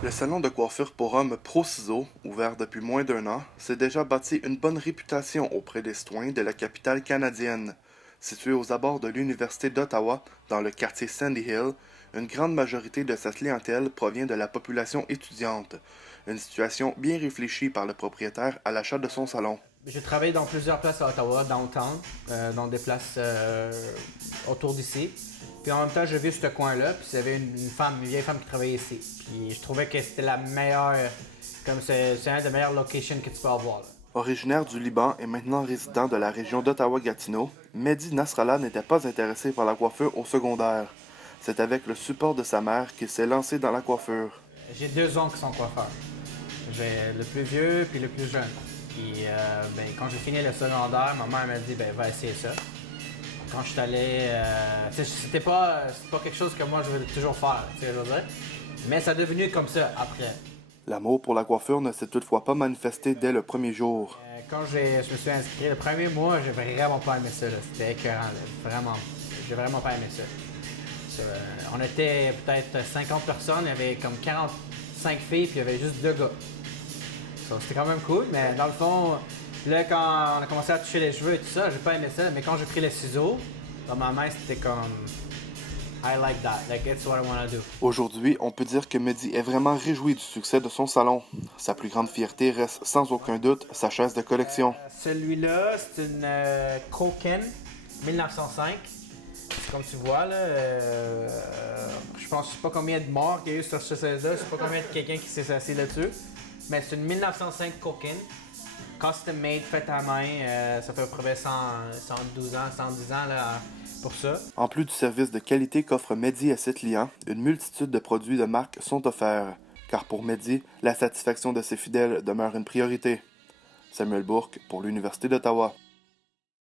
Le salon de coiffure pour hommes Pro-Ciseaux, ouvert depuis moins d'un an, s'est déjà bâti une bonne réputation auprès des citoyens de la capitale canadienne. Situé aux abords de l'Université d'Ottawa, dans le quartier Sandy Hill, une grande majorité de sa clientèle provient de la population étudiante. Une situation bien réfléchie par le propriétaire à l'achat de son salon. J'ai travaillé dans plusieurs places à Ottawa, downtown, dans des places autour d'ici. Puis en même temps, j'ai vu ce coin-là, puis il y avait une vieille femme qui travaillait ici. Puis je trouvais que c'était la meilleure, comme c'est un des meilleures locations que tu peux avoir, là. Originaire du Liban et maintenant résident de la région d'Ottawa-Gatineau, Mehdi Nasrallah n'était pas intéressé par la coiffure au secondaire. C'est avec le support de sa mère qu'il s'est lancé dans la coiffure. J'ai deux oncles qui sont coiffeurs. J'ai le plus vieux puis le plus jeune. Puis quand j'ai fini le secondaire, ma mère m'a dit va essayer ça. Quand je suis allé, c'était pas quelque chose que moi je voulais toujours faire, tu sais ce que je veux dire. Mais ça est devenu comme ça après. L'amour pour la coiffure ne s'est toutefois pas manifesté dès le premier jour. Je me suis inscrit, le premier mois, j'ai vraiment pas aimé ça, là. C'était écœurant, là. Vraiment. J'ai vraiment pas aimé ça. On était peut-être 50 personnes, il y avait comme 45 filles, puis il y avait juste deux gars. C'était quand même cool, mais dans le fond, là, quand on a commencé à toucher les cheveux et tout ça, j'ai pas aimé ça, mais quand j'ai pris les ciseaux, dans ma main, c'était comme I like that, like it's what I want to do. Aujourd'hui, on peut dire que Mehdi est vraiment réjoui du succès de son salon. Sa plus grande fierté reste sans aucun doute sa chaise de collection. Celui-là, c'est une Koken 1905. Comme tu vois, là, je sais pas combien de morts qu'il y a eu sur ce chaise-là, je sais pas combien de quelqu'un qui s'est assis là-dessus. Mais c'est une 1905 Koken, custom made, faite à main. Ça fait à peu près 112 ans, 110 ans là, pour ça. En plus du service de qualité qu'offre Mehdi à ses clients, une multitude de produits de marque sont offerts. Car pour Mehdi, la satisfaction de ses fidèles demeure une priorité. Samuel Bourque pour l'Université d'Ottawa.